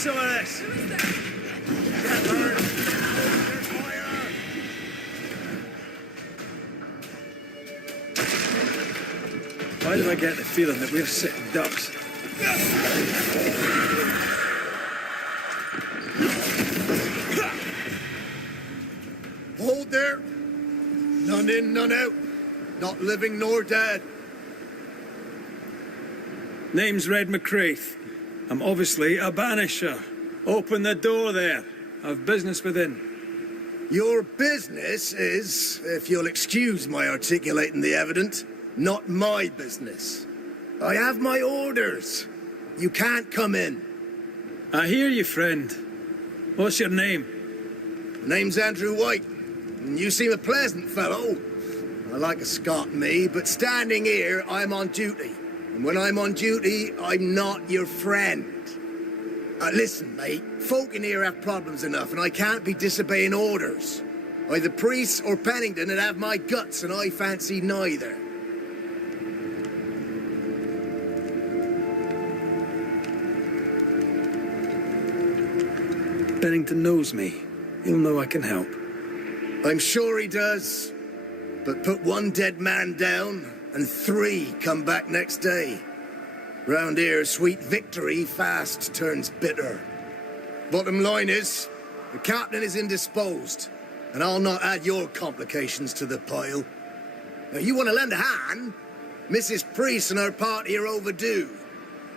some of this. Why do I get the feeling that we're sitting ducks? Hold there. None in, none out. Not living nor dead. Name's Red McCraith. I'm obviously a banisher. Open the door there. I've business within. Your business is, if you'll excuse my articulating the evident, not my business. I have my orders. You can't come in. I hear you, friend. What's your name? Name's Andrew White. And you seem a pleasant fellow. I like a Scot, me, but standing here, I'm on duty. And when I'm on duty, I'm not your friend. Listen, mate, folk in here have problems enough, and I can't be disobeying orders. Either priests or Pennington would have my guts, and I fancy neither. Bennington knows me. He'll know I can help. I'm sure he does. But put one dead man down, and 3 come back next day. Round here, sweet victory fast turns bitter. Bottom line is, the captain is indisposed, and I'll not add your complications to the pile. Now, you want to lend a hand? Mrs. Priest and her party are overdue.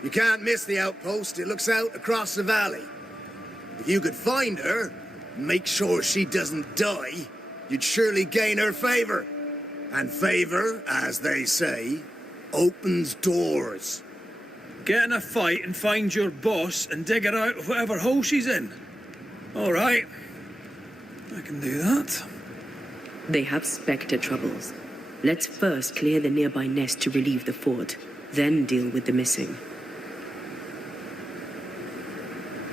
You can't miss the outpost. It looks out across the valley. If you could find her, and make sure she doesn't die, you'd surely gain her favor. And favor, as they say, opens doors. Get in a fight and find your boss and dig her out of whatever hole she's in. All right. I can do that. They have Spectre troubles. Let's first clear the nearby nest to relieve the fort, then deal with the missing.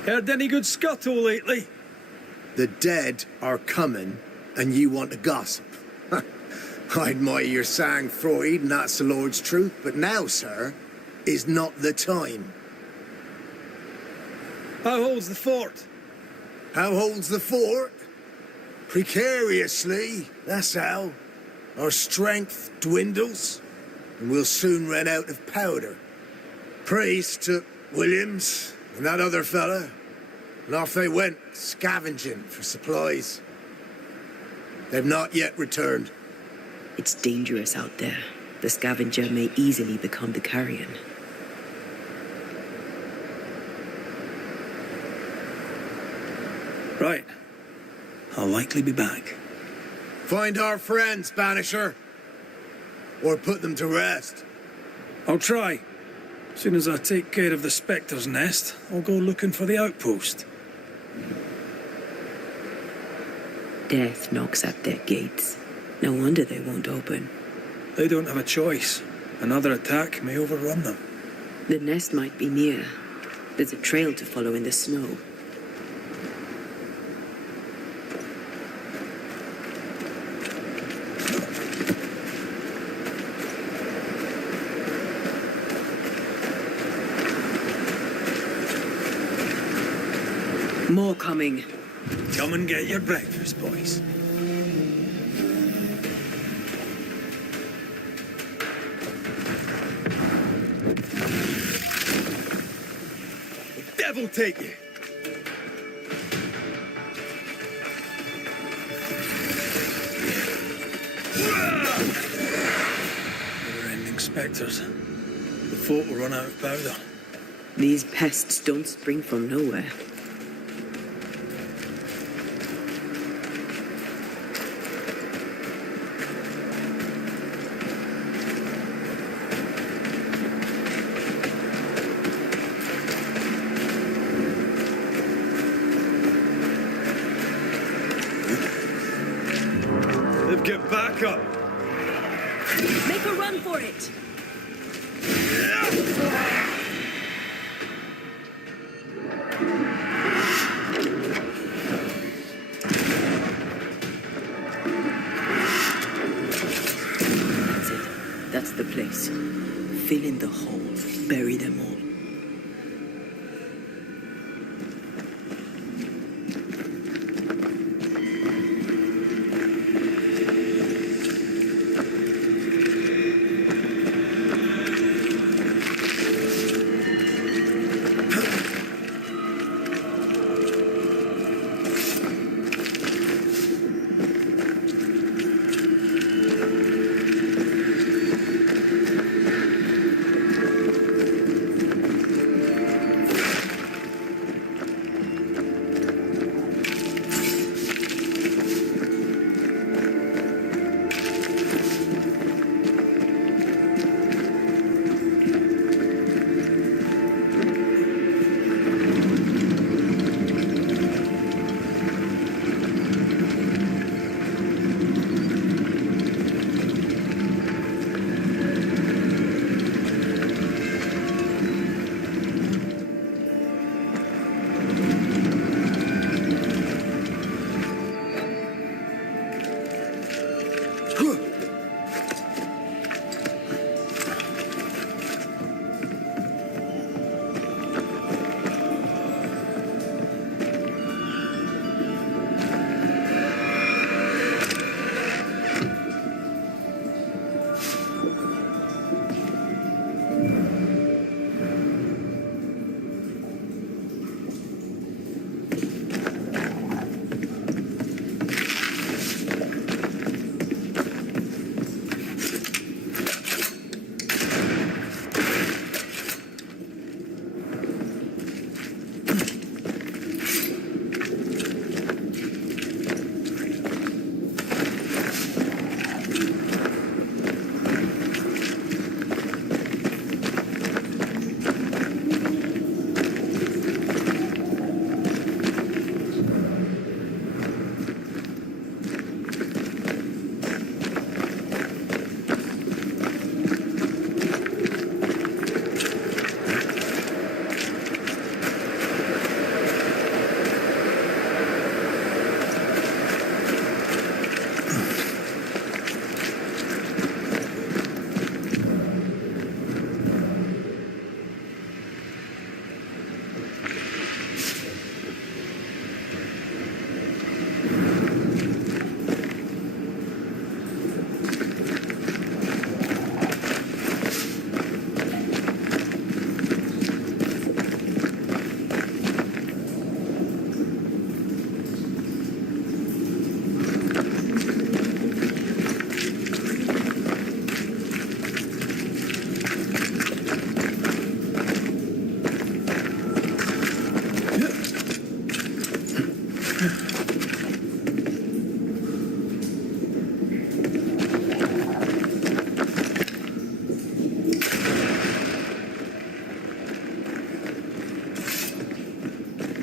Heard any good scuttle lately? The dead are coming, and you want to gossip. I admire your sang-froid, and that's the Lord's truth, but now, sir, is not the time. How holds the fort? How holds the fort? Precariously, that's how. Our strength dwindles, and we'll soon run out of powder. Priest took Williams and that other fella, and off they went, scavenging for supplies. They've not yet returned. It's dangerous out there. The scavenger may easily become the carrion. Right. I'll likely be back. Find our friends, Banisher. Or put them to rest. I'll try. As soon as I take care of the Spectre's nest, I'll go looking for the outpost. Death knocks at their gates. No wonder they won't open. They don't have a choice. Another attack may overrun them. The nest might be near. There's a trail to follow in the snow. More coming. Come and get your breakfast, boys. The devil take you! Never-ending spectres. The fort will run out of powder. These pests don't spring from nowhere. Get back up! Make a run for it! That's it. That's the place. Fill in the hole. Bury them all.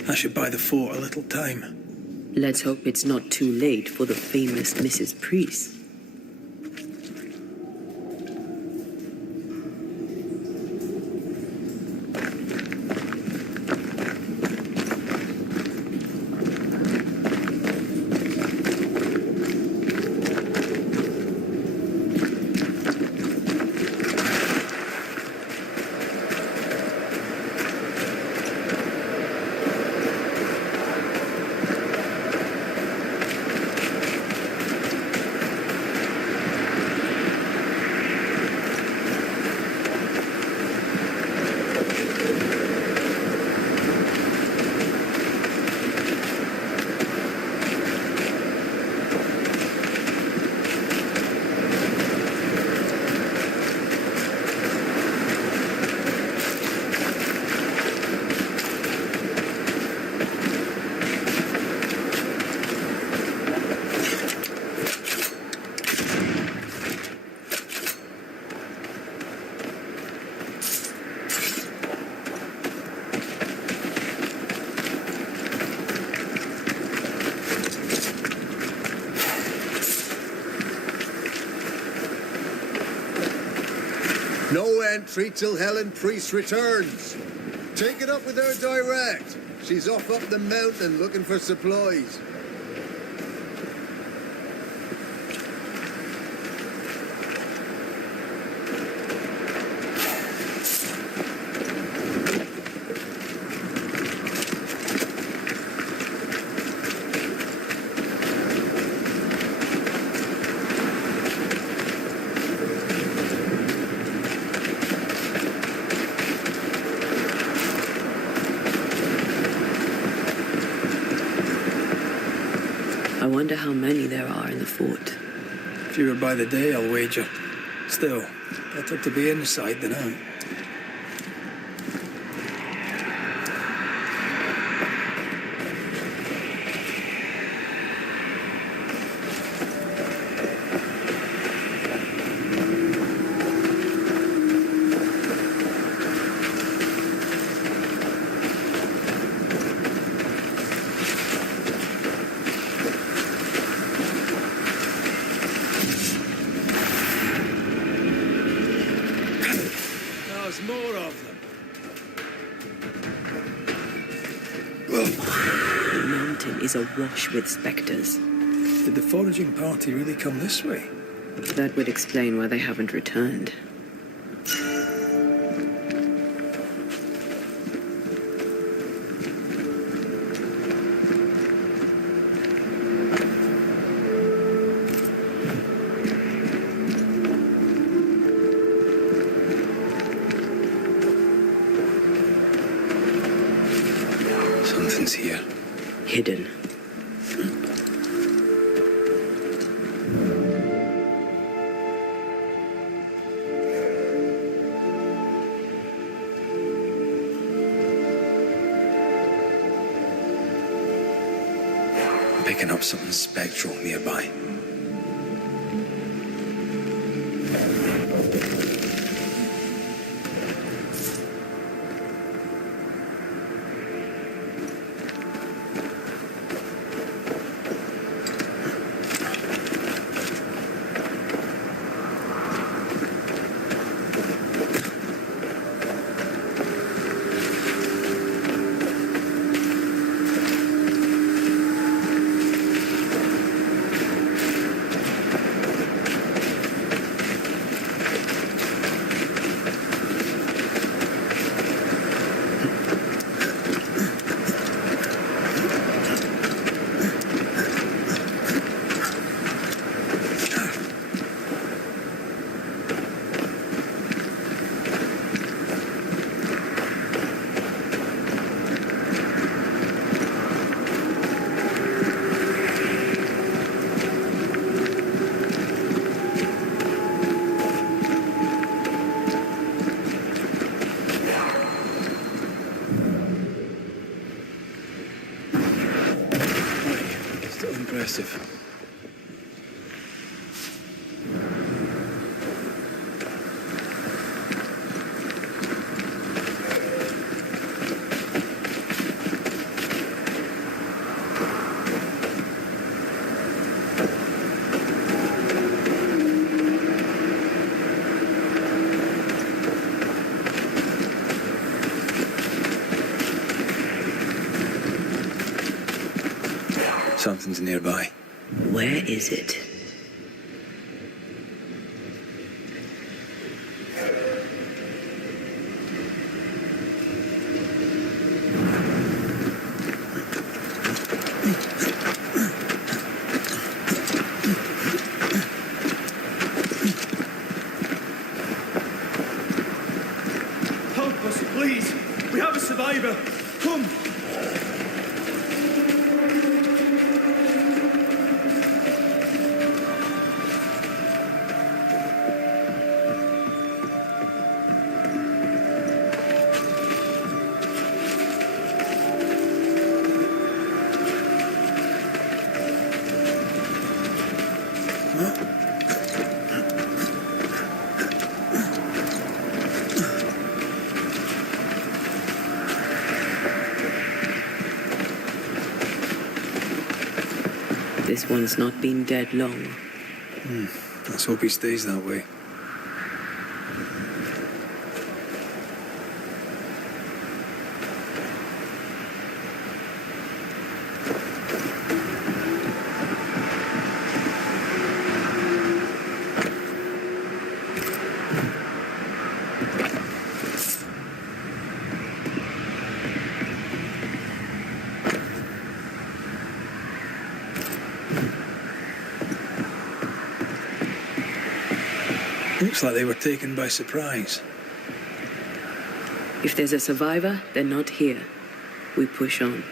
I should buy the fort a little time. Let's hope it's not too late for the famous Mrs. Priest. No entry till Helen Priest returns. Take it up with her direct. She's off up the mountain looking for supplies. I wonder how many there are in the fort. Fewer by the day, I'll wager. Still, better to be inside than out. There's more of them. The mountain is awash with spectres. Did the foraging party really come this way? That would explain why they haven't returned. Something's here. Hidden. I'm picking up something spectral nearby. Still impressive. Something's nearby. Where is it? Help us, please. We have a survivor. Come. This one's not been dead long. Let's hope he stays that way. Looks like they were taken by surprise. If there's a survivor, they're not here. We push on.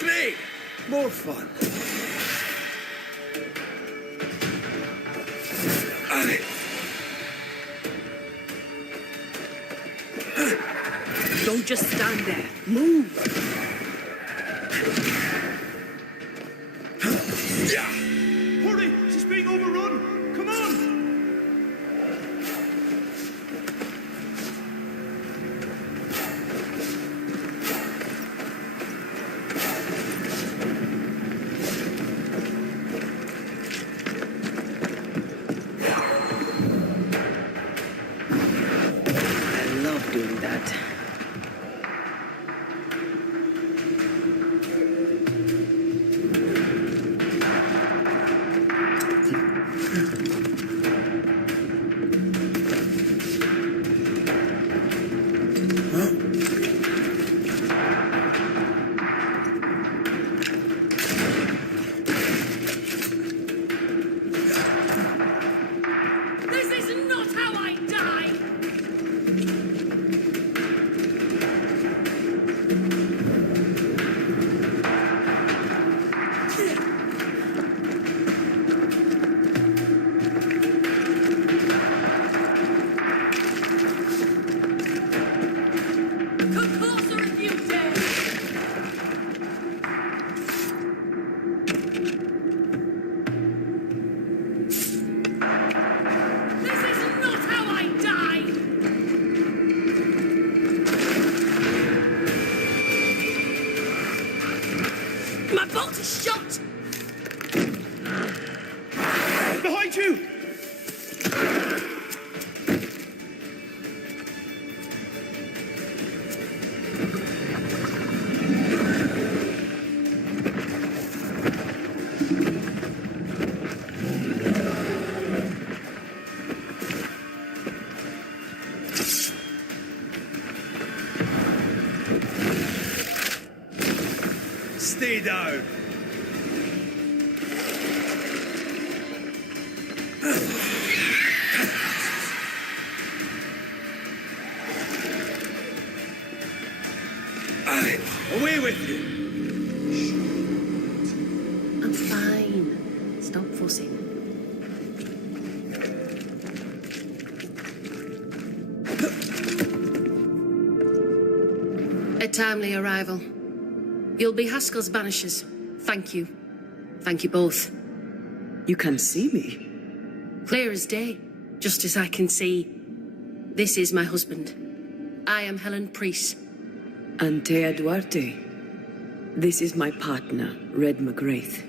Great! More fun. Don't just stand there. Move! Hurry! She's being overrun! Come on! I love doing that. This is not how I die! Come closer if you dare! This is not how I die! My bolt is shot! Behind you! Stay down. Away with you. I'm fine. Stop fussing. A timely arrival. You'll be Haskell's Banishers. Thank you. Thank you both. You can see me. Clear as day, just as I can see. This is my husband. I am Helen Priest. Antea Duarte. This is my partner, Red McGrath.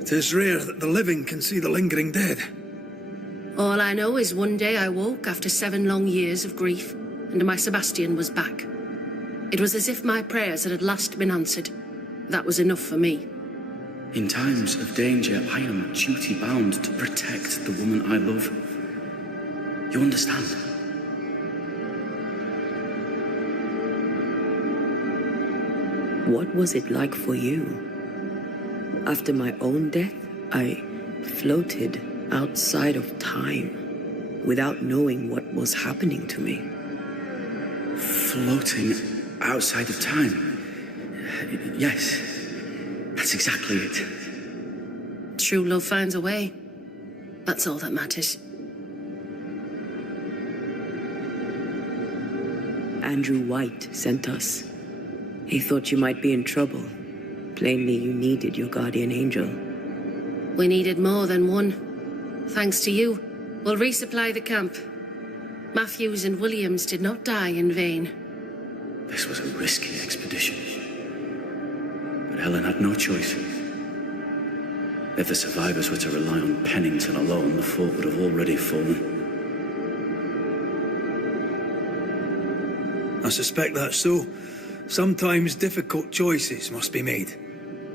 It is rare that the living can see the lingering dead. All I know is one day I woke after 7 long years of grief, and my Sebastian was back. It was as if my prayers had at last been answered. That was enough for me. In times of danger, I am duty-bound to protect the woman I love. You understand? What was it like for you? After my own death, I floated outside of time without knowing what was happening to me. Floating outside of time? Yes, that's exactly it. True love finds a way. That's all that matters. Andrew White sent us. He thought you might be in trouble. Plainly, you needed your guardian angel. We needed more than one. Thanks to you, we'll resupply the camp. Matthews and Williams did not die in vain. This was a risky expedition. But Helen had no choice. If the survivors were to rely on Pennington alone, the fort would have already fallen. I suspect that's so. Sometimes difficult choices must be made.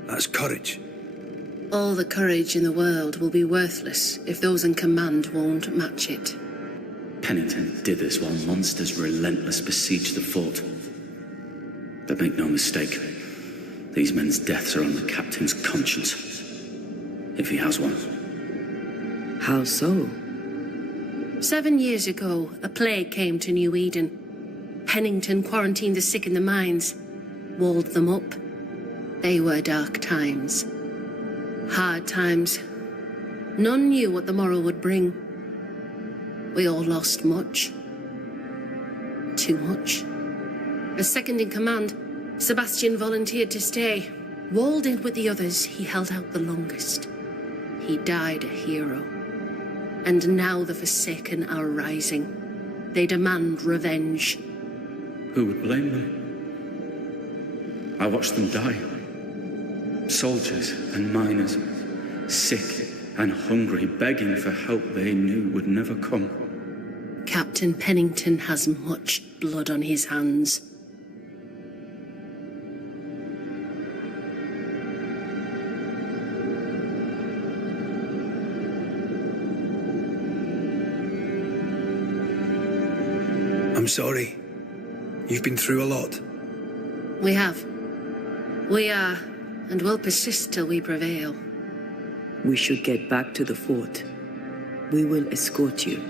That's courage. All the courage in the world will be worthless if those in command won't match it. Pennington did this while monsters relentless besieged the fort. But make no mistake, these men's deaths are on the captain's conscience. If he has one. How so? 7 years ago, a plague came to New Eden. Pennington quarantined the sick in the mines, walled them up. They were dark times. Hard times. None knew what the morrow would bring. We all lost much. Too much. As second in command, Sebastian volunteered to stay. Walled in with the others, he held out the longest. He died a hero. And now the Forsaken are rising. They demand revenge. Who would blame them? I watched them die. Soldiers and miners, sick and hungry, begging for help they knew would never come. Captain Pennington has much blood on his hands. I'm sorry. You've been through a lot. We have. We are, and will persist till we prevail. We should get back to the fort. We will escort you.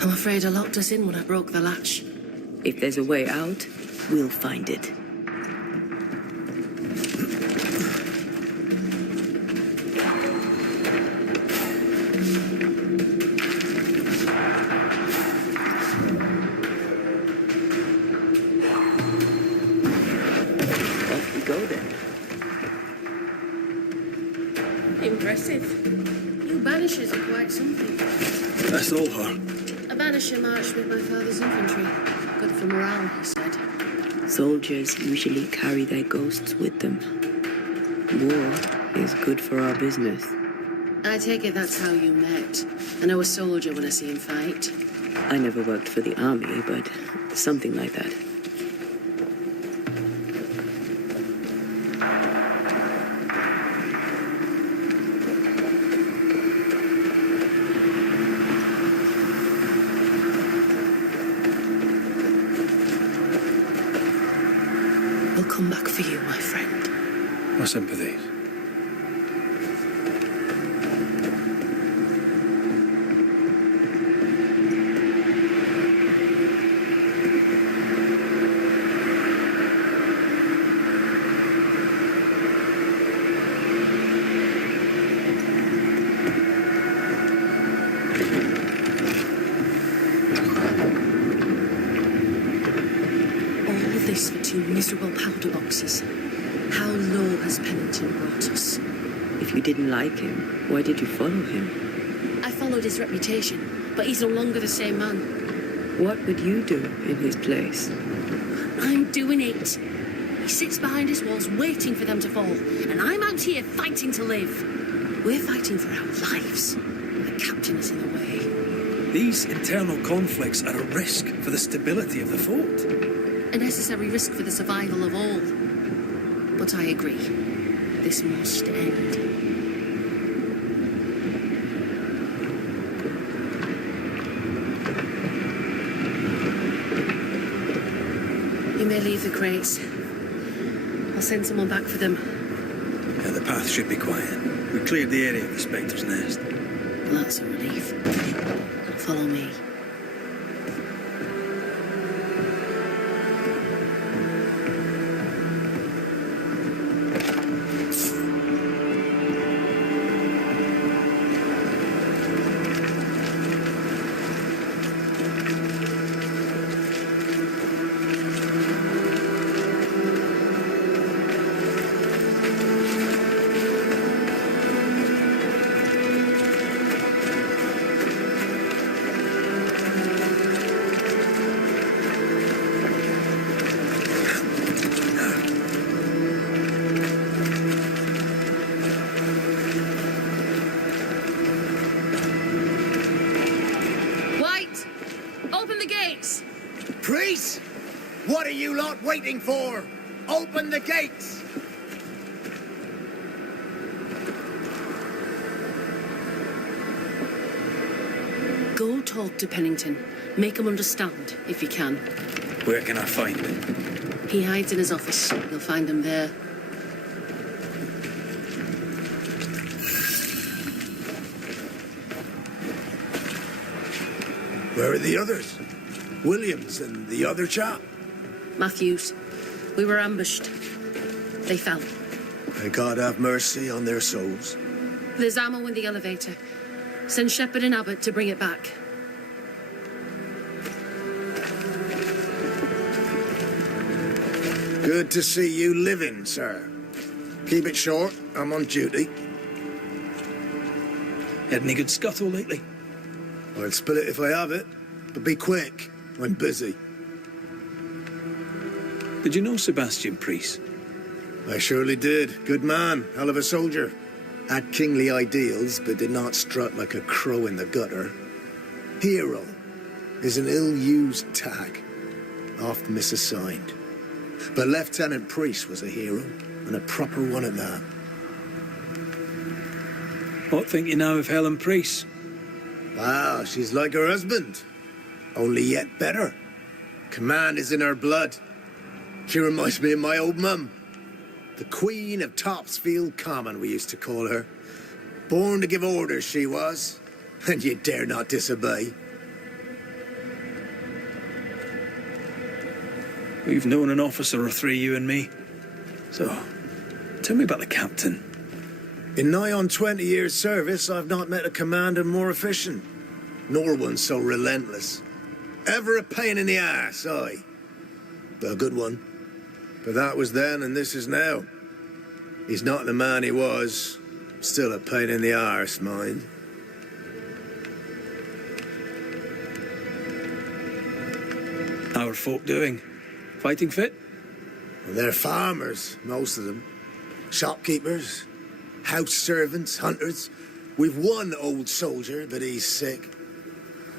I'm afraid I locked us in when I broke the latch. If there's a way out, we'll find it. Impressive. You Banishers are quite something. That's all her. A Banisher marched with my father's infantry. Good for morale, he said. Soldiers usually carry their ghosts with them. War is good for our business. I take it that's how you met. I know a soldier when I see him fight. I never worked for the army, but something like that. We'll come back for you, my friend. My sympathies. This for 2 miserable powder boxes. How low has Pennington brought us? If If you didn't like him, why did you follow him? I followed his reputation, but he's no longer the same man. What would you do in his place? I'm doing it. He sits behind his walls waiting for them to fall, and I'm out here fighting to live. We're fighting for our lives. The captain is in the way. These internal conflicts are a risk for the stability of the fort. A necessary risk for the survival of all. But I agree. This must end. You may leave the crates. I'll send someone back for them. Yeah, the path should be quiet. We cleared the area of the Spectre's Nest. Well, that's a relief. Follow me. Priest! What are you lot waiting for? Open the gates! Go talk to Pennington. Make him understand, if you can. Where can I find him? He hides in his office. You'll find him there. Where are the others? Williams and the other chap? Matthews. We were ambushed. They fell. May God have mercy on their souls. There's ammo in the elevator. Send Shepherd and Abbott to bring it back. Good to see you living, sir. Keep it short. I'm on duty. Had any good scuttle lately? I'd spill it if I have it, but be quick. I'm busy. Did you know Sebastian Priest? I surely did. Good man. Hell of a soldier. Had kingly ideals, but did not strut like a crow in the gutter. Hero is an ill-used tag, oft misassigned. But Lieutenant Priest was a hero, and a proper one at that. What think you now of Helen Priest? Wow, she's like her husband. Only yet better. Command is in her blood. She reminds me of my old mum. The Queen of Topsfield Common, we used to call her. Born to give orders, she was. And you dare not disobey. We've known an officer or three, you and me. So, tell me about the captain. In nigh on 20 years' service, I've not met a commander more efficient. Nor one so relentless. Ever a pain in the ass, aye. But a good one. But that was then and this is now. He's not the man he was. Still a pain in the arse, mind. How are folk doing? Fighting fit? Well, they're farmers, most of them. Shopkeepers, house servants, hunters. We've one old soldier, but he's sick.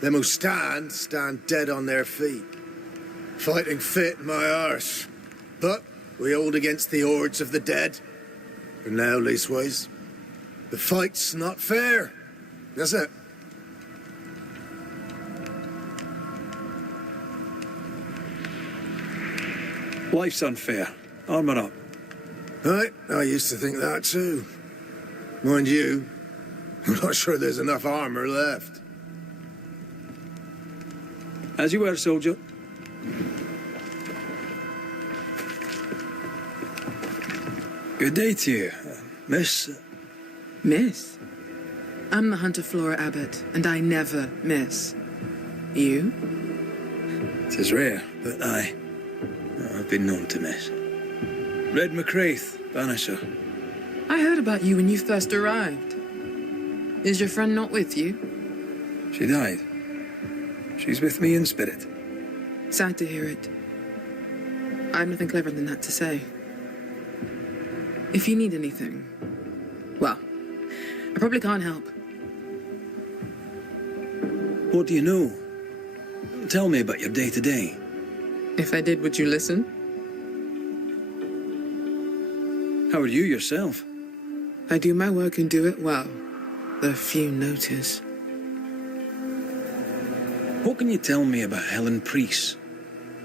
Them who stand dead on their feet. Fighting fit, my arse. But we hold against the hordes of the dead. For now, leastways. The fight's not fair. That's it. Life's unfair. Armour up. Right, I used to think that too. Mind you, I'm not sure there's enough armour left. As you were, soldier. Good day to you, Miss. Miss? I'm the Hunter Flora Abbott, and I never miss. You? It is rare, but I've been known to miss. Red McCraith, Banisher. I heard about you when you first arrived. Is your friend not with you? She died. She's with me in spirit. Sad to hear it. I have nothing cleverer than that to say. If you need anything, well, I probably can't help. What do you know? Tell me about your day-to-day. If I did, would you listen? How are you yourself? I do my work and do it well. The few notice. What can you tell me about Helen Priest?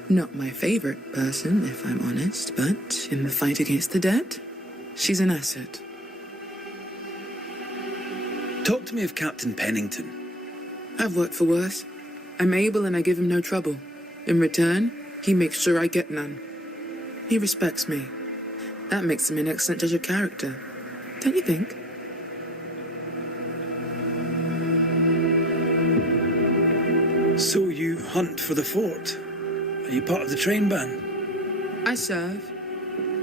Not my favorite person, if I'm honest, but in the fight against the dead, she's an asset. Talk to me of Captain Pennington. I've worked for worse. I'm able and I give him no trouble. In return, he makes sure I get none. He respects me. That makes him an excellent judge of character. Don't you think? So you hunt for the fort? Are you part of the train band? I serve,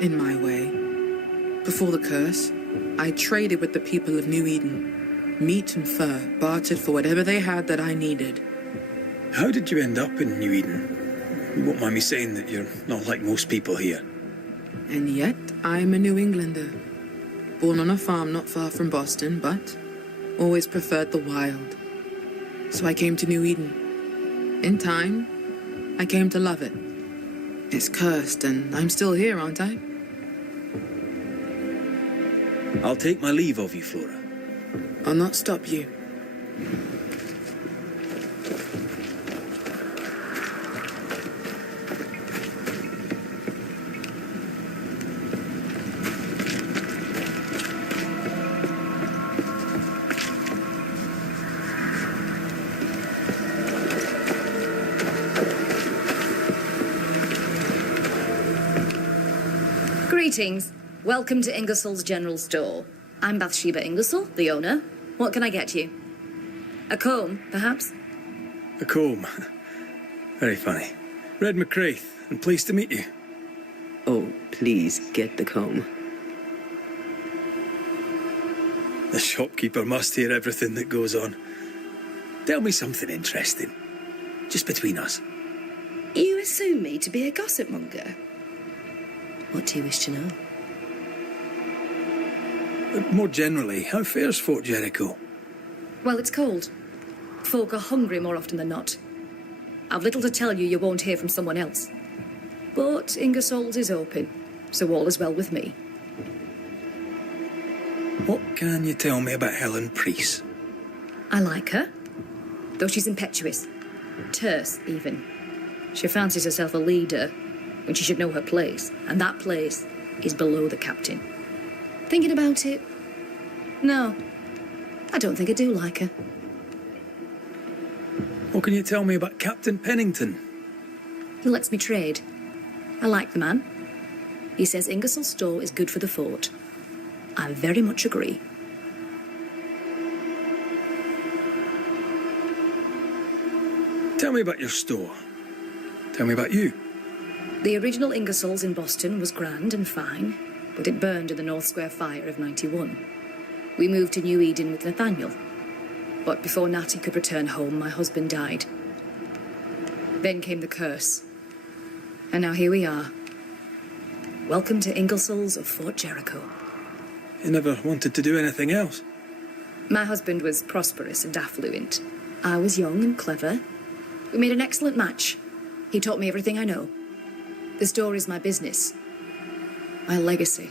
in my way. Before the curse, I traded with the people of New Eden. Meat and fur bartered for whatever they had that I needed. How did you end up in New Eden? You won't mind me saying that you're not like most people here. And yet, I'm a New Englander. Born on a farm not far from Boston, but always preferred the wild. So I came to New Eden. In time, I came to love it. It's cursed, and I'm still here, aren't I? I'll take my leave of you, Flora. I'll not stop you. Greetings. Welcome to Ingersoll's General Store. I'm Bathsheba Ingersoll, the owner. What can I get you? A comb, perhaps? A comb. Very funny. Red McCraith, and pleased to meet you. Oh, please get the comb. The shopkeeper must hear everything that goes on. Tell me something interesting. Just between us. You assume me to be a gossip monger. What do you wish to know? More generally, how fares Fort Jericho? Well, it's cold. Folk are hungry more often than not. I've little to tell you won't hear from someone else. But Ingersoll's is open, so all is well with me. What can you tell me about Helen Priest? I like her, though she's impetuous. Terse, even. She fancies herself a leader, when she should know her place, and that place is below the captain. Thinking about it? No, I don't think I do like her. What can you tell me about Captain Pennington? He lets me trade. I like the man. He says Ingersoll's store is good for the fort. I very much agree. Tell me about your store. Tell me about you. The original Ingersoll's in Boston was grand and fine, but it burned in the North Square fire of '91. We moved to New Eden with Nathaniel. But before Natty could return home, my husband died. Then came the curse. And now here we are. Welcome to Ingersoll's of Fort Jericho. You never wanted to do anything else? My husband was prosperous and affluent. I was young and clever. We made an excellent match. He taught me everything I know. The store is my business. My legacy.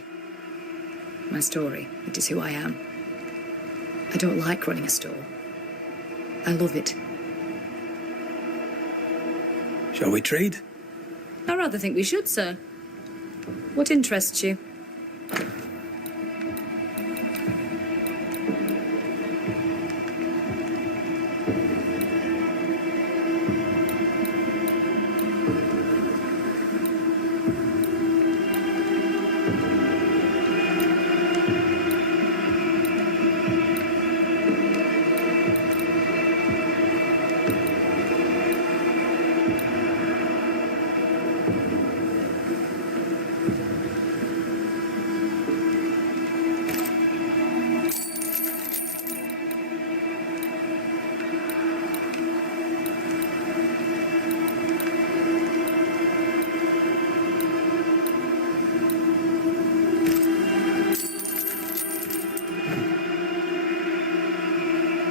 My story. It is who I am. I don't like running a store. I love it. Shall we trade? I rather think we should, sir. What interests you?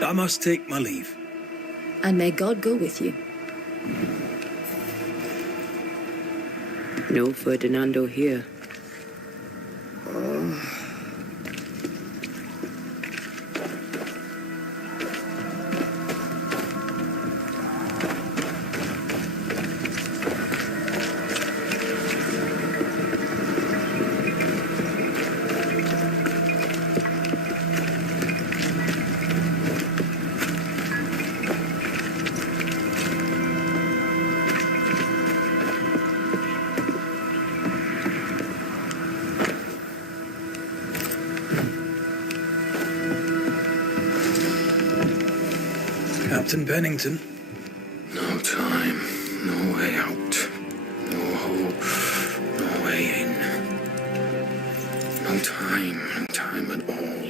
I must take my leave. And may God go with you. No Ferdinando here. Captain Pennington. No time, no way out. No hope, no way in. No time at all.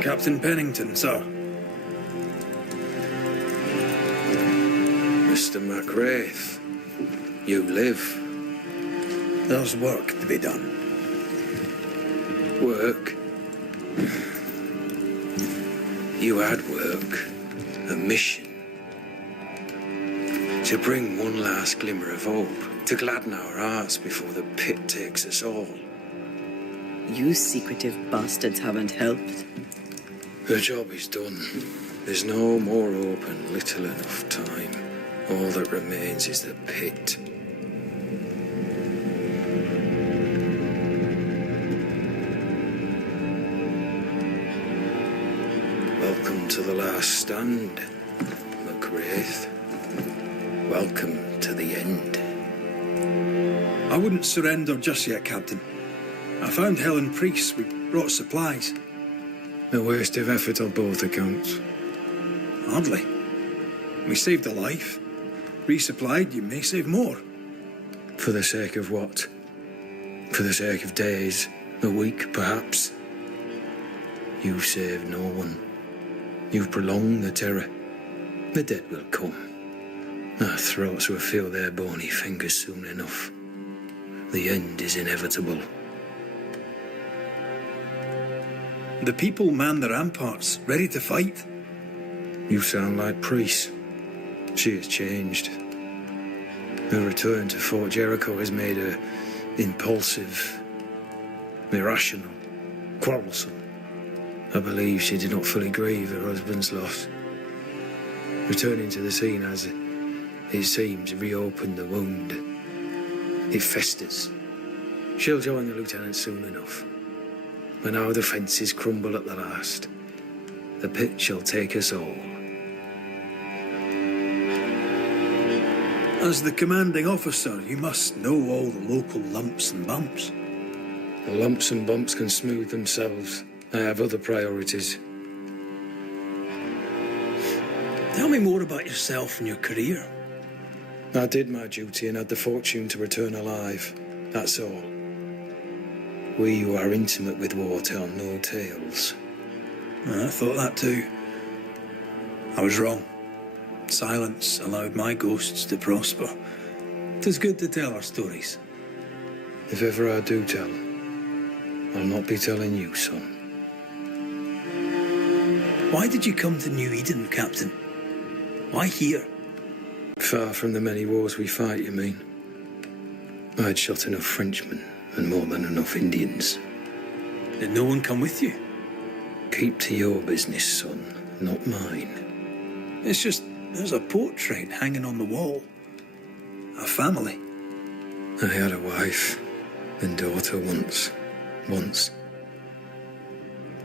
Captain Pennington, sir. Mr. MacWraith, you live. There's work to be done. Work? You had work. A mission. To bring one last glimmer of hope. To gladden our hearts before the pit takes us all. You secretive bastards haven't helped. The job is done. There's no more hope and little enough time. All that remains is the pit. Welcome to the last stand, MacWraith. Welcome to the end. I wouldn't surrender just yet, Captain. I found Helen Priest. We brought supplies. A waste of effort on both accounts. Hardly. We saved a life. Resupplied, you may save more. For the sake of what? For the sake of days, a week perhaps? You've saved no one. You've prolonged the terror. The dead will come. Our throats will feel their bony fingers soon enough. The end is inevitable. The people man the ramparts, ready to fight. You sound like Priest. She has changed. Her return to Fort Jericho has made her impulsive, irrational, quarrelsome. I believe she did not fully grieve her husband's loss. Returning to the scene has, it seems, reopened the wound. It festers. She'll join the lieutenant soon enough. When our defences crumble at the last, the pit shall take us all. As the commanding officer, you must know all the local lumps and bumps. The lumps and bumps can smooth themselves. I have other priorities. Tell me more about yourself and your career. I did my duty and had the fortune to return alive. That's all. We who are intimate with war tell no tales. I thought that too. I was wrong. Silence allowed my ghosts to prosper. 'Tis good to tell our stories. If ever I do tell, I'll not be telling you, son. Why did you come to New Eden, Captain? Why here? Far from the many wars we fight, you mean? I'd shot enough Frenchmen and more than enough Indians. Did no one come with you? Keep to your business, son, not mine. It's just, there's a portrait hanging on the wall. A family. I had a wife and daughter once.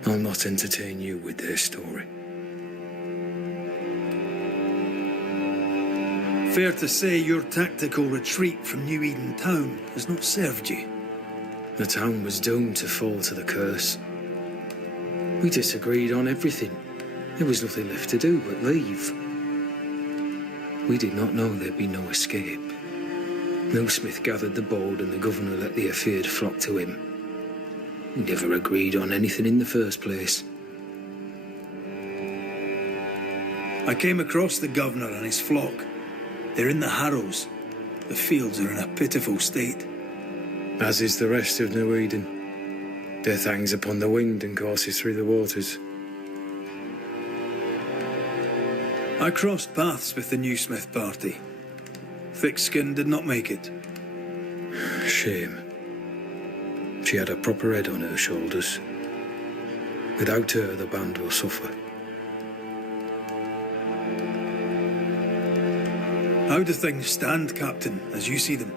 I'll not entertain you with their story. Fair to say your tactical retreat from New Eden town has not served you. The town was doomed to fall to the curse. We disagreed on everything. There was nothing left to do but leave. We did not know there'd be no escape. Millsmith gathered the board and the governor let the affair flock to him. We never agreed on anything in the first place. I came across the governor and his flock. They're in the harrows. The fields are in a pitiful state. As is the rest of New Eden. Death hangs upon the wind and courses through the waters. I crossed paths with the new Smith party. Thick-Skin did not make it. Shame. She had a proper head on her shoulders. Without her, the band will suffer. How do things stand, Captain, as you see them?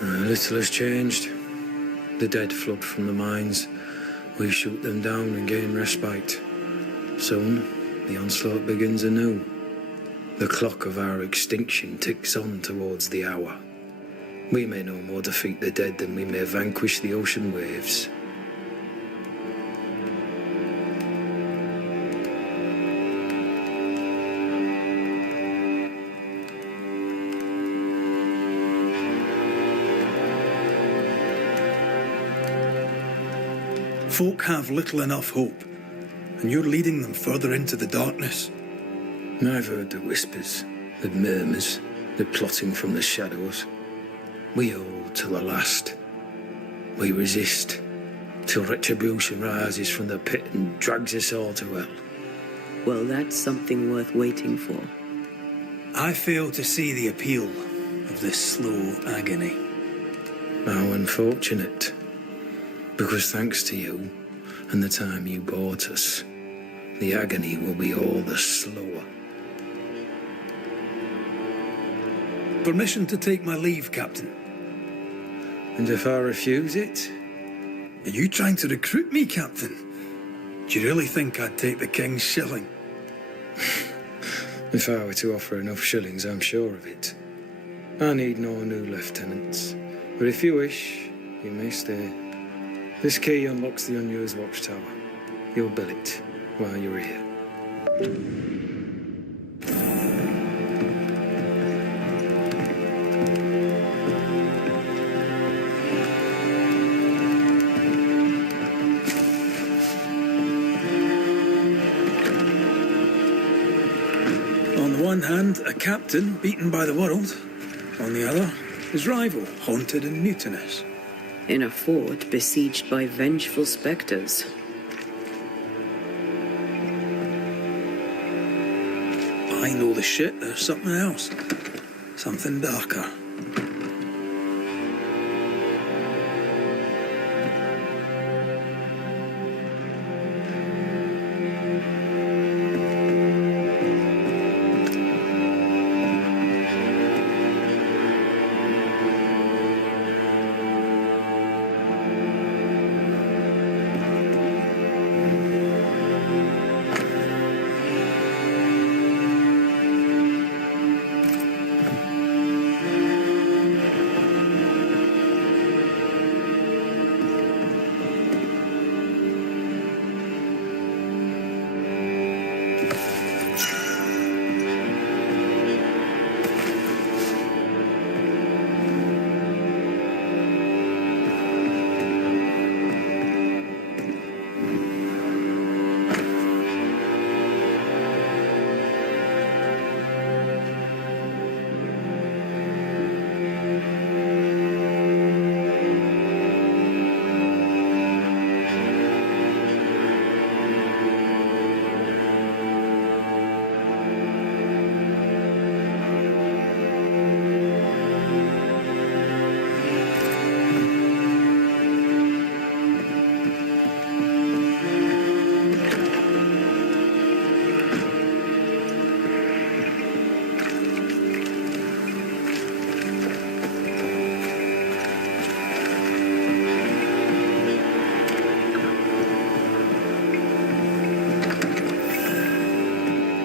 Little has changed. The dead flood from the mines. We shoot them down and gain respite. Soon, the onslaught begins anew. The clock of our extinction ticks on towards the hour. We may no more defeat the dead than we may vanquish the ocean waves. Folk have little enough hope, and you're leading them further into the darkness. I've heard the whispers, the murmurs, the plotting from the shadows. We hold till the last. We resist, till retribution rises from the pit and drags us all to hell. Well, that's something worth waiting for. I fail to see the appeal of this slow agony. How unfortunate. Because thanks to you, and the time you bought us, the agony will be all the slower. Permission to take my leave, Captain. And if I refuse it? Are you trying to recruit me, Captain? Do you really think I'd take the King's shilling? If I were to offer enough shillings, I'm sure of it. I need no new lieutenants. But if you wish, you may stay. This key unlocks the unused watchtower. You'll bill it while you're here. On the one hand, a captain beaten by the world. On the other, his rival, haunted and mutinous. In a fort besieged by vengeful spectres. Behind all the shit, there's something else. Something darker.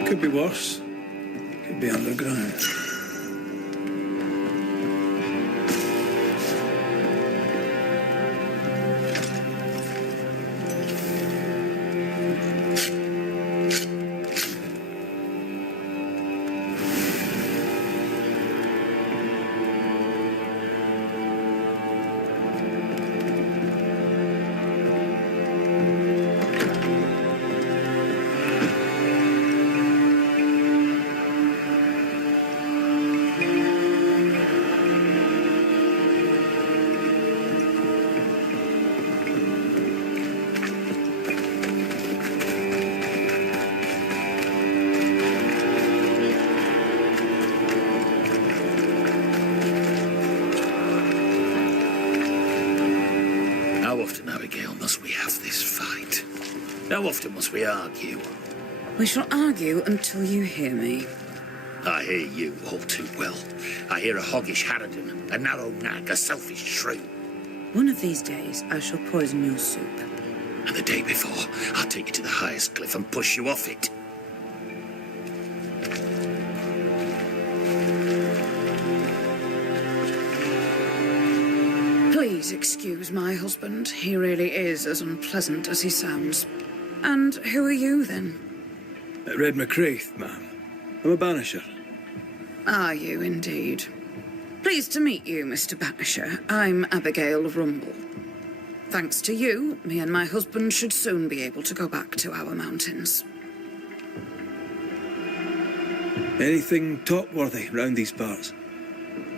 Could be worse. Could be underground. How often must we argue? We shall argue until you hear me. I hear you all too well. I hear a hoggish harridan, a narrow nag, a selfish shrew. One of these days, I shall poison your soup. And the day before, I'll take you to the highest cliff and push you off it. Please excuse my husband. He really is as unpleasant as he sounds. And who are you, then? Red McCraith, ma'am. I'm a banisher. Are you, indeed? Pleased to meet you, Mr. Banisher. I'm Abigail Rumble. Thanks to you, me and my husband should soon be able to go back to our mountains. Anything talk-worthy round these parts?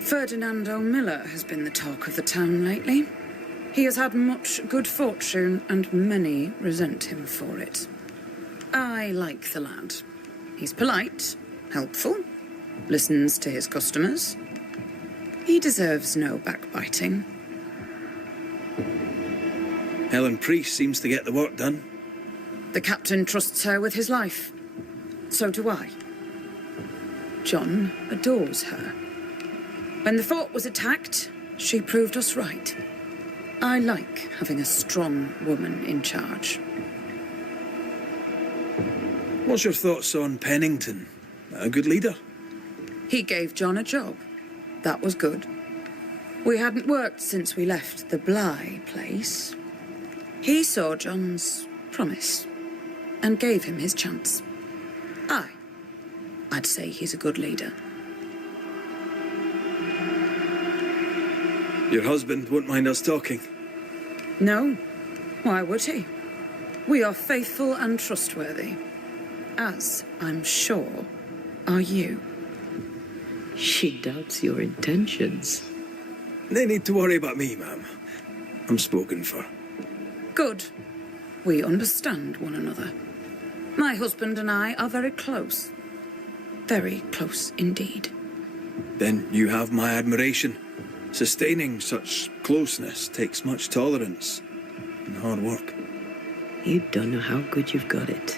Ferdinando Miller has been the talk of the town lately. He has had much good fortune, and many resent him for it. I like the lad. He's polite, helpful, listens to his customers. He deserves no backbiting. Helen Priest seems to get the work done. The captain trusts her with his life. So do I. John adores her. When the fort was attacked, she proved us right. I like having a strong woman in charge. What's your thoughts on Pennington? A good leader? He gave John a job. That was good. We hadn't worked since we left the Bly place. He saw John's promise and gave him his chance. I'd say he's a good leader. Your husband won't mind us talking? No. Why would he? We are faithful and trustworthy. As, I'm sure, are you. She doubts your intentions. No need to worry about me, ma'am. I'm spoken for. Good. We understand one another. My husband and I are very close. Very close indeed. Then you have my admiration. Sustaining such closeness takes much tolerance and hard work. You don't know how good you've got it.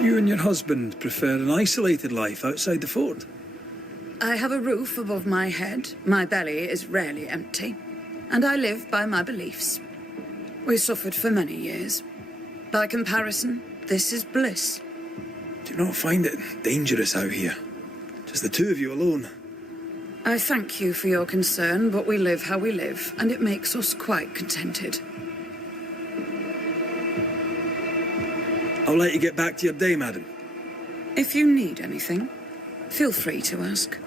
You and your husband prefer an isolated life outside the fort? I have a roof above my head, my belly is rarely empty, and I live by my beliefs. We suffered for many years. By comparison, this is bliss. Do you not find it dangerous out here? Just the two of you alone? I thank you for your concern, but we live how we live, and it makes us quite contented. I'll let you get back to your day, madam. If you need anything, feel free to ask.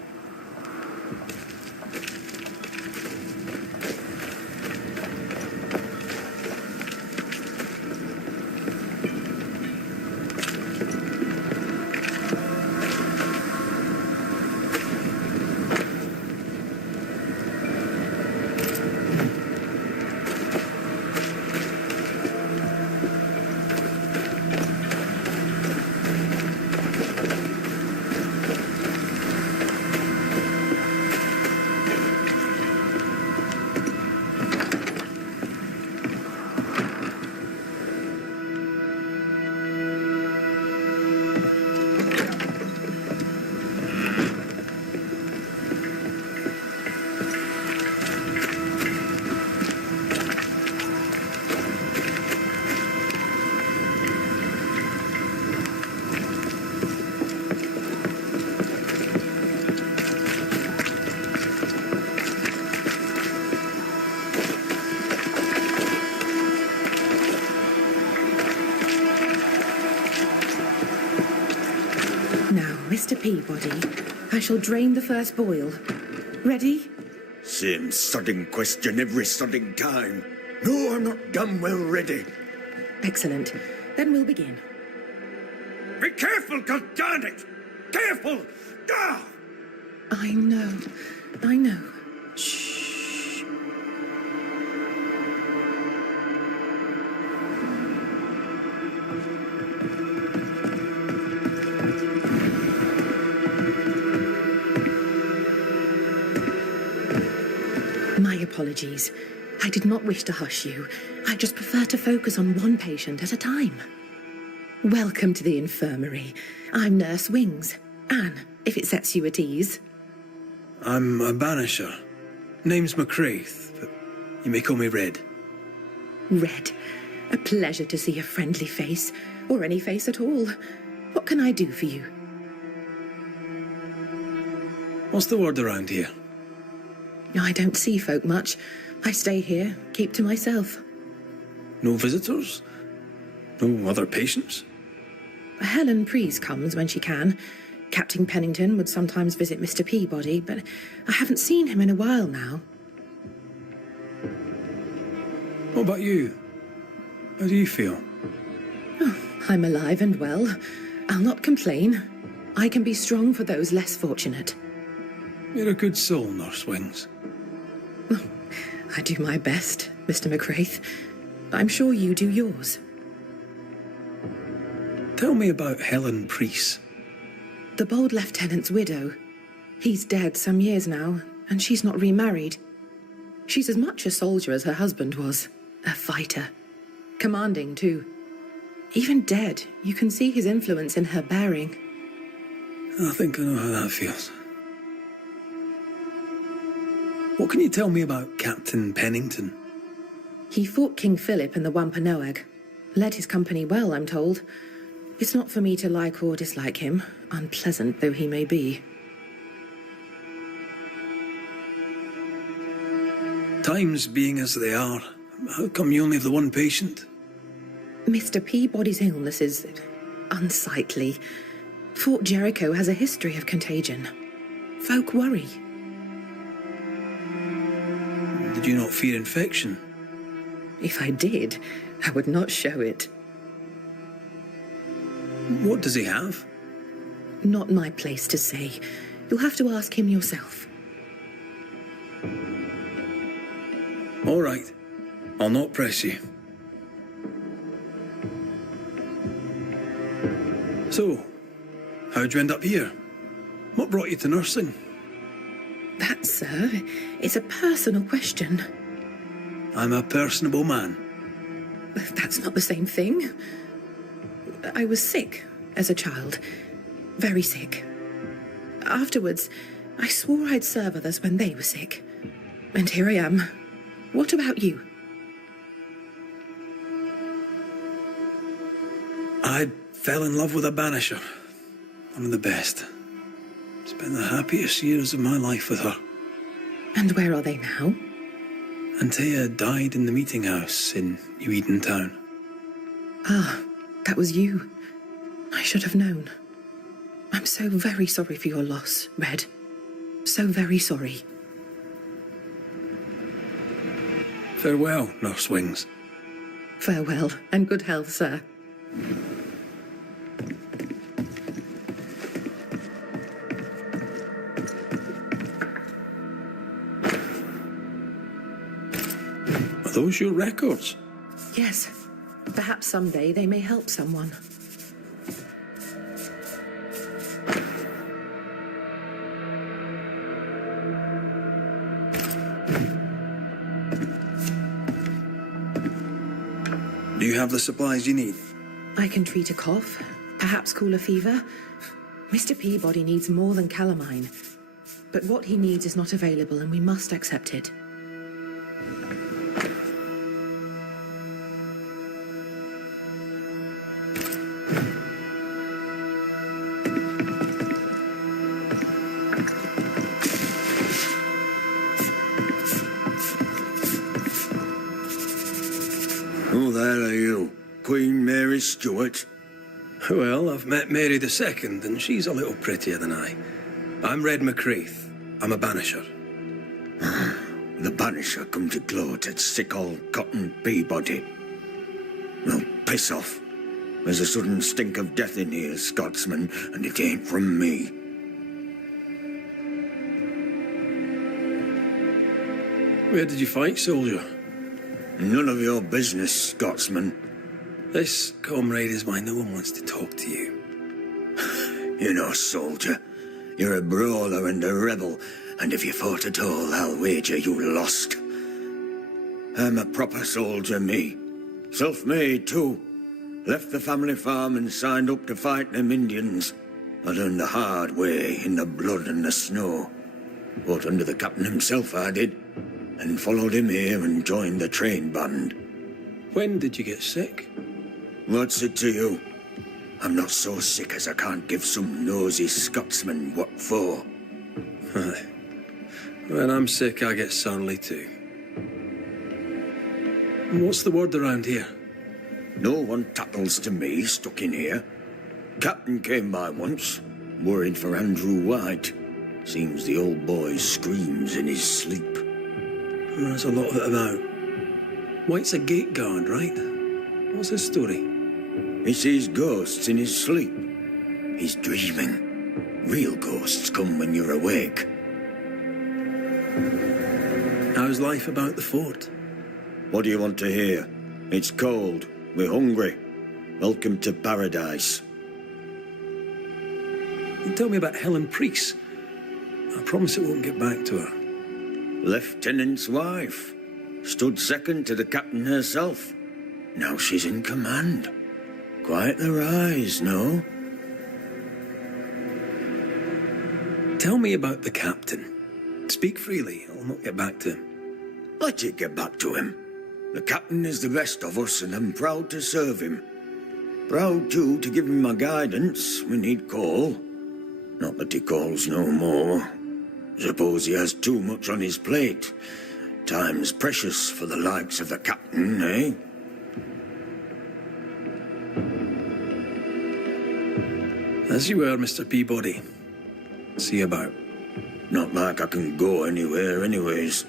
Mr. Peabody, I shall drain the first boil. Ready? Same sodding question every sodding time. No, I'm not done well ready. Excellent. Then we'll begin. Be careful, goddammit! Careful! Ah! I know. Shh. My apologies. I did not wish to hush you. I just prefer to focus on one patient at a time. Welcome to the infirmary. I'm Nurse Wings. Anne, if it sets you at ease. I'm a Banisher. Name's McCraith, but you may call me Red. Red. A pleasure to see a friendly face, or any face at all. What can I do for you? What's the word around here? I don't see folk much. I stay here, keep to myself. No visitors? No other patients? Helen Preece comes when she can. Captain Pennington would sometimes visit Mr. Peabody, but I haven't seen him in a while now. What about you? How do you feel? Oh, I'm alive and well. I'll not complain. I can be strong for those less fortunate. You're a good soul, Nurse Wings. I do my best, Mr. McCraith. I'm sure you do yours. Tell me about Helen Preece. The bold lieutenant's widow. He's dead some years now, and she's not remarried. She's as much a soldier as her husband was. A fighter. Commanding, too. Even dead, you can see his influence in her bearing. I think I know how that feels. What can you tell me about Captain Pennington? He fought King Philip in the Wampanoag. Led his company well, I'm told. It's not for me to like or dislike him, unpleasant though he may be. Times being as they are, how come you only have the one patient? Mr. Peabody's illness is unsightly. Fort Jericho has a history of contagion. Folk worry. Did you not fear infection? If I did, I would not show it. What does he have? Not my place to say. You'll have to ask him yourself. All right. I'll not press you. So, how'd you end up here? What brought you to nursing? That, sir, is a personal question. I'm a personable man. That's not the same thing. I was sick as a child. Very sick. Afterwards, I swore I'd serve others when they were sick. And here I am. What about you? I fell in love with a Banisher. One of the best. Spent the happiest years of my life with her. And where are they now? Antea died in the meeting house in New Eden Town. Ah, that was you. I should have known. I'm so very sorry for your loss, Red. So very sorry. Farewell, Nurse Wings. Farewell, and good health, sir. Are those your records? Yes. Perhaps someday they may help someone. Do you have the supplies you need? I can treat a cough, perhaps cool a fever. Mr. Peabody needs more than calamine. But what he needs is not available, and we must accept it. Who the hell are you? Queen Mary Stuart? Well, I've met Mary II, and she's a little prettier than I. I'm Red McCraith. I'm a Banisher. The Banisher come to gloat at sick old Cotton Peabody. Well, piss off. There's a sudden stink of death in here, Scotsman, and it ain't from me. Where did you fight, soldier? None of your business, Scotsman. This comrade is why no one wants to talk to you. You know, soldier, you're a brawler and a rebel, and if you fought at all, I'll wager you lost. I'm a proper soldier, me. Self-made, too. Left the family farm and signed up to fight them Indians. I learned the hard way, in the blood and the snow. Fought under the captain himself, I did. And followed him here and joined the train band. When did you get sick? What's it to you? I'm not so sick as I can't give some nosy Scotsman what for. When I'm sick, I get surly too. And what's the word around here? No one tattles to me stuck in here. Captain came by once, worried for Andrew White. Seems the old boy screams in his sleep. There's a lot of it about. White's a gate guard, right? What's his story? He sees ghosts in his sleep. He's dreaming. Real ghosts come when you're awake. How's life about the fort? What do you want to hear? It's cold. We're hungry. Welcome to paradise. You tell me about Helen Priest. I promise it won't get back to her. Lieutenant's wife. Stood second to the captain herself. Now she's in command. Quite the rise, no? Tell me about the captain. Speak freely. I'll not get back to him. Let you get back to him. The captain is the best of us, and I'm proud to serve him. Proud, too, to give him my guidance when he'd call. Not that he calls no more. Suppose he has too much on his plate. Time's precious for the likes of the captain, eh? As you were, Mr. Peabody. See you about. Not like I can go anywhere anyways.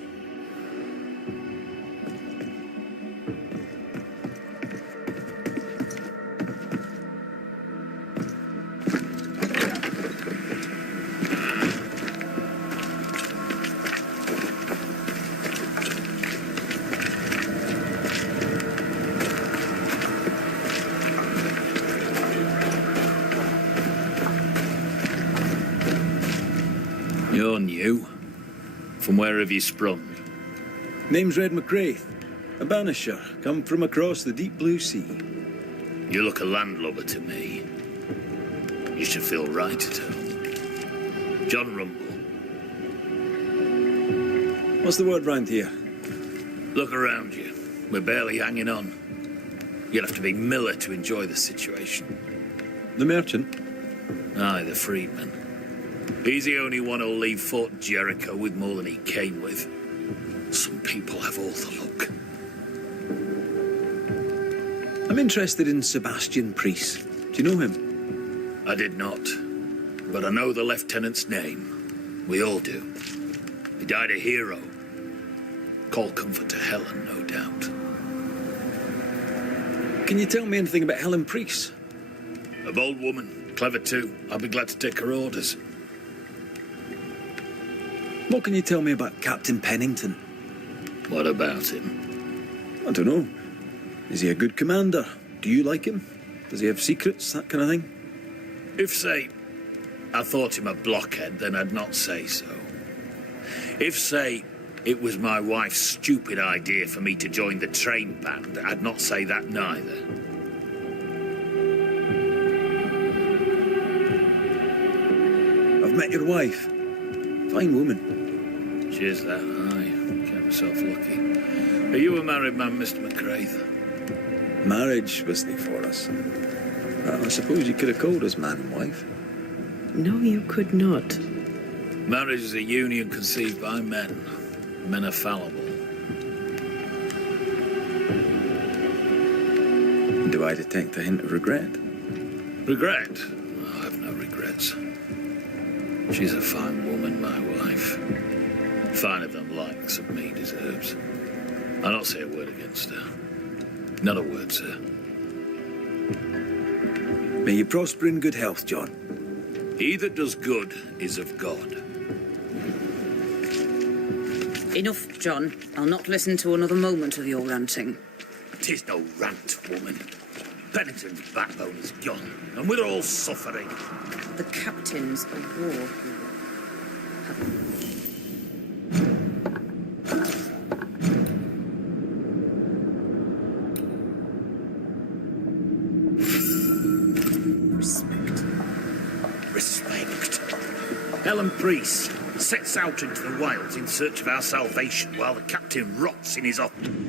You're new. From where have you sprung? Name's Red McGrath, a Banisher, come from across the deep blue sea. You look a landlubber to me. You should feel right at home. John Rumble. What's the word round here? Look around you. We're barely hanging on. You'll have to be Miller to enjoy the situation. The merchant? Aye, the freedman. He's the only one who'll leave Fort Jericho with more than he came with. Some people have all the luck. I'm interested in Sebastian Priest. Do you know him? I did not. But I know the lieutenant's name. We all do. He died a hero. Call comfort to Helen, no doubt. Can you tell me anything about Helen Priest? A bold woman. Clever too. I'll be glad to take her orders. What can you tell me about Captain Pennington? What about him? I don't know. Is he a good commander? Do you like him? Does he have secrets, that kind of thing? If, say, I thought him a blockhead, then I'd not say so. If, say, it was my wife's stupid idea for me to join the train band, I'd not say that neither. I've met your wife. Fine woman. She is that, aye. Kept myself lucky. Are you a married man, Mr. McCraith? Marriage wasn't for us. I suppose you could have called us man and wife. No, you could not. Marriage is a union conceived by men. Men are fallible. Do I detect a hint of regret? Regret? Oh, I have no regrets. She's a fine woman, my wife. Finer than likes of me deserves. I'll not say a word against her. Not a word, sir. May you prosper in good health, John. He that does good is of God. Enough, John. I'll not listen to another moment of your ranting. 'Tis no rant, woman. Pennington's backbone is gone, and we're all suffering. The captain's a war hero. respect. Helen Priest sets out into the wilds in search of our salvation while the captain rots in his office.